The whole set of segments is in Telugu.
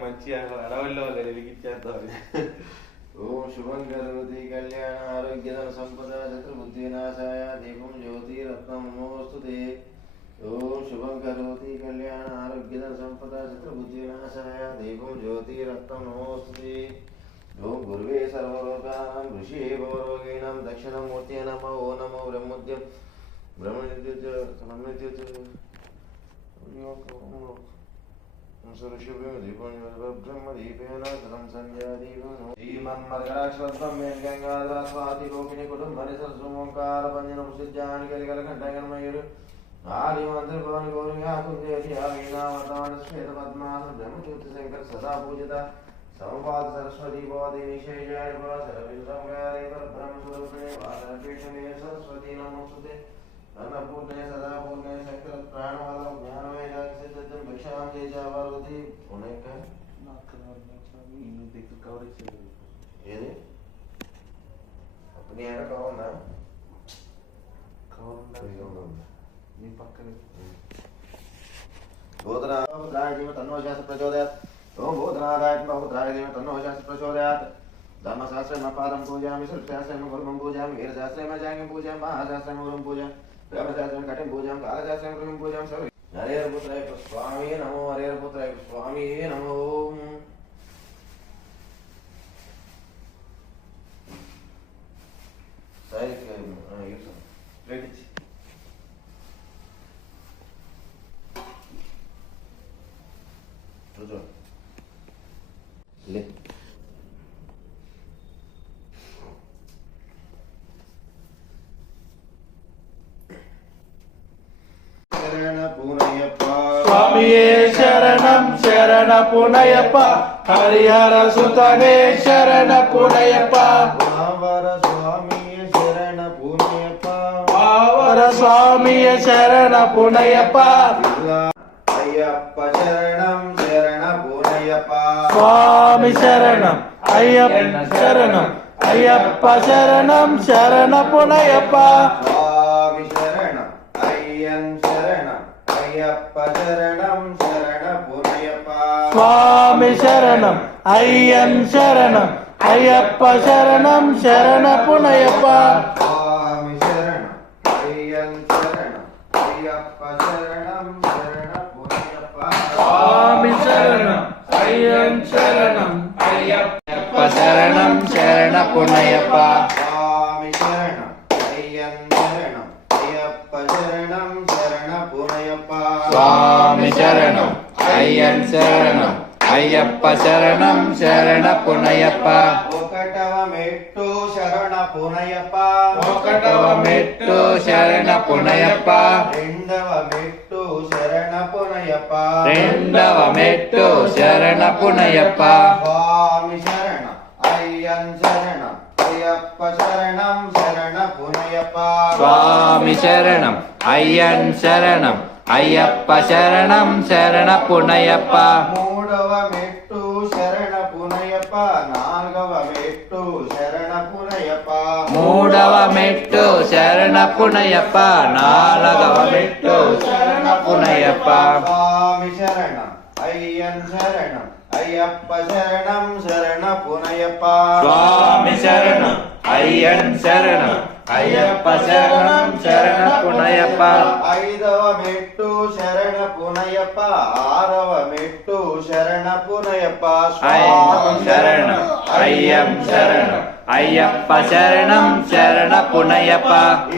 మంచి అడవుల్లో వెలిగించేద్దాం. ఓం శుభం కరోతి కళ్యాణ ఆరోగ్యధన సంపద శత్రుబుద్ధినాశాయ దీపం జ్యోతిరత్నం నమోస్తుతే. ఓం శుభం కరోతి కళ్యాణ ఆరోగ్యధన సంపద శత్రుబుద్ధినాశాయ దీపం జ్యోతిరత్నం నమోస్తుతే. ఓం గురువే సర్వలోకానాం ఋషియే భవరోగిణాం దక్షిణమూర్తే నమో ఓ నమో బ్రహ్మోద్యం బ్రహ్మనిత్యుత బ్రహ్మదీపేన సదం సంధ్యాదీపం శ్రీమన్మద్గణాశ్వత్వం మేఘంగాదాస్వాతి లోకిని కుటుంబని సరస్వోంకార పంజనం సిద్ధాని కలిగల కంఠగణమయుడు ఆదిమంత్రభవని గౌరీనామతాన శ్వేత పద్మాసన బ్రహ్మజ్యోతి శంకర సదా పూజిత సమపాద సరస్వతి భవతి నిశేషాయ సరవింద్రంగారే పరబ్రహ్మస్వరూపిణే వాసనపీఠమే సరస్వతి నమోస్తుతే. అన్నపూర్ణే సదాపూర్ణే శంకర ప్రాణవరం జ్ఞానవేదాకి సిద్ధం భిక్షాం చేజావారుతి ఉన్నాక ఏది అప్పుడు నీ ఎక్కడ కావాలా మీ పక్కన బోధనాయ తన్నో శాస్త్ర ప్రచోదయాత్. ఓం బోధనాదాయ బహుద్రాయ తన్నో శాస్త్ర ప్రచోదయాత్. ధర్మశాస్త్రేణ పాదం పూజామి సృష్టిశాస్త్రేణ గురుం పూజామి వీరశాస్త్రేణ జాంగిం పూజామి మహాశాస్త్రేణ గురుం పూజామి బ్రహ్మశాస్త్రం కఠిన పూజాం కాలశాస్త్రం గృహం పూజాం సర్వ హరేర్పుత్రాయ స్వామి నమో హరేర్పుత్రాయ స్వామి నమో. స్వామియే శరణం శరణ పునయప్ప హరిహర సుతనే శరణ పునయప్ప వావర స్వామియ శరణ పునయప్ప వావర స్వామియ శరణ పునయప్ప అయ్యప్ప శరణం శరణ పునయప్ప స్వామి శరణం అయ్యప్ప శరణం అయ్యప్ప శరణం శరణ పునయప్ప స్వామి శరణం అయ్యన్ శరణం అయ్యప్ప శరణం శరణ పునయప్ప స్వామి శరణం అయ్యన్ శరణం అయ్యప్ప శరణం శరణ పునయప్ప స్వామి శరణం అయ్యన్ శరణం అయ్యప్ప శరణం శరణ పునయప్ప స్వామి శరణం అయ్యన్ శరణం అయ్యప్ప శరణం శరణ పునయప్ప స్వామి శరణం అయ్యన్ శరణం అయ్యప్ప శరణం శరణ పునయప్ప స్వామి శరణం అయ్యన్ శరణం అయ్యప్ప శరణం శరణ పునయప్ప ఒకటవ మెట్టు శరణ పునయప్ప ఒకటవ మెట్టు శరణ పునయప్ప రెండవ మెట్టు శరణ పునయప్ప రెండవ మెట్టు శరణ పునయప్ప స్వామి శరణం అయ్యన్ శరణం అయ్యప్ప శరణం శరణ పునయప్ప స్వామి శరణం అయ్యన్ శరణం అయ్యప్ప శరణం శరణ పునయప్ప మూడవ మెట్టు శరణ పునయప్ప నాలుగవ మెట్టు శరణ పునయప్ప మూడవ మెట్టు శరణ పునయప్ప నాలుగవ మెట్టు శరణ పునయప్ప స్వామి శరణం అయ్యన్ శరణం అయ్యప్ప శరణం శరణ పునయప్ప స్వామి శరణం అయ్యన్ శరణం అయ్యప్ప శరణం శరణ పునయప్ప ఐదవ మెట్టు శరణ పునయప్ప ఆరవ మెట్టు శరణ పునయప్ప అయ్యం శరణం అయ్యం శరణం అయ్యప్ప శరణం శరణ పునయప్ప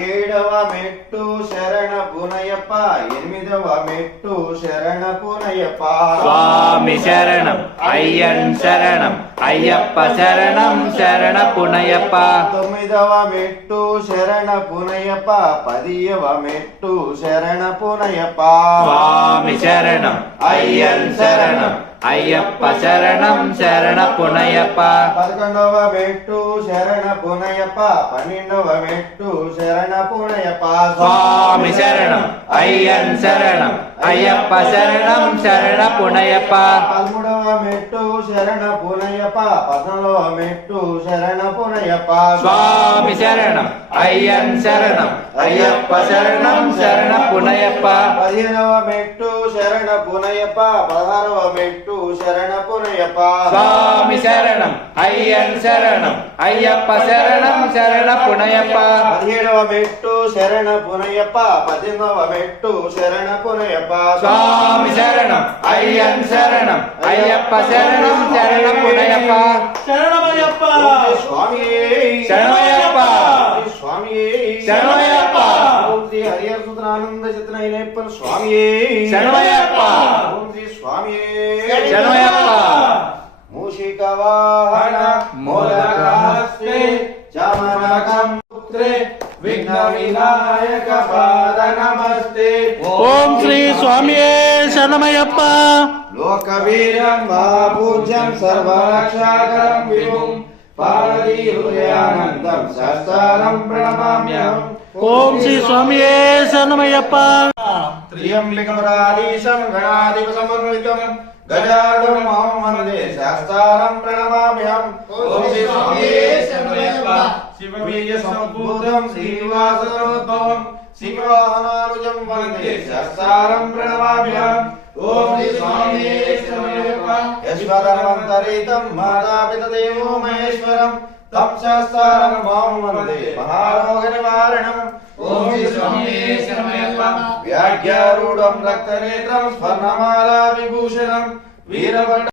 ఏడవ మెట్టు శరణ పునయప్ప ఎనిమిదవ మెట్టు శరణ పునయప్ప స్వామి శరణం అయ్యన్ శరణం అయ్యప్ప శరణం శరణ పునయప్ప తొమ్మిదవ మెట్టు శరణ పునయప్ప పదియవ మెట్టు శరణ పునయప్ప స్వామి శరణం అయ్యన్ శరణం అయ్యప్ప శరణం శరణ పునయప్ప పదకొండవ మెట్టు శరణ పునయప్ప పన్నెండవ మెట్టు శరణ పునయప్ప స్వామి శరణం అయ్యన్ శరణం అయ్యప్ప శరణం శరణపునయప్ప పదమూడవ మెట్టు శరణ పునయప్ప 14వ మెట్టు శరణ పునయప్ప స్వామి శరణం అయ్యన్ శరణం అయ్యప్ప శరణం శరణపునయప్ప 15వ మెట్టు శరణ పునయప్ప 16వ మెట్టు శరణ పునయప్ప స్వామి శరణం అయ్యన్ శరణం అయ్యప్ప శరణం శరణపునయప్ప 17వ మెట్టు శరణ పునయప్ప 18వ మెట్టు శరణ పునయప్ప స్వామి శరణం అయ్యన్ శరణం అయ్యప్ప శరణం శరణపునయప్ప శరణమయ్యప్ప స్వామి శరణమయ్యప్ప స్వామి శరణమయ్యప్ప ఓం శ్రీ హరిహర సుతనానంద చిత్రనైనప్పన్ స్వామి శరణమయ్యప్ప ఓం శ్రీ స్వామి శరణమయ్యప్ప మూషికవాహన మూలకహస్తే చమనకం పుత్రే విఘ్న వినాయక పాద నమస్తే ఓం శ్రీ స్వామియే శరణమయ్యప్ప లోకవీరం మహాపూజ్యం సర్వరక్షాకరం విభుం పార్వతీ హృదయానందం శాస్త్రం ప్రణమామ్యం ఓం శ్రీ స్వామియే శరణమయ్యప్ప త్ర్యంబికపరాధీశం గణాధిప సమన్వితం గజాఢం మహం వందే శాస్త్రం ప్రణమామ్యం ఓం శ్రీ స్వామియే శరణమయ్యప్ప శివబీజ సంభూతం శ్రీనివాసోద్భవం శివవాహనానుజం వందే శాస్త్రం ప్రణమామ్యం ఓం శ్రీ స్వామియే శరణమయ్యప్ప యశ్వరమంతరితం మాతాపితదేవో మహేశ్వరం తం శాస్త్రం మహం వందే మహారోగ నివారణం ఓం శ్రీ స్వామియే శరణమయ్యప్ప వ్యాఘ్యారూఢం రక్తనేత్రం స్వర్ణమాలా విభూషణం వీరభట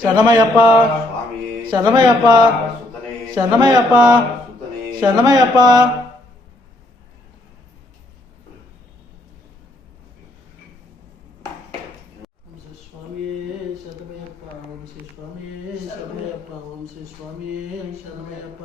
శరణమయ్యప్ప శరణమయ్యప్ప శరణమయ్యప్ప శరణమయ్యప్ప స్వామియే శరణమయ్యప్ప ఓం శ్రీ స్వామియే శరణమయ్యప్ప ఓం శ్రీ స్వామియే శరణమయ్యప్ప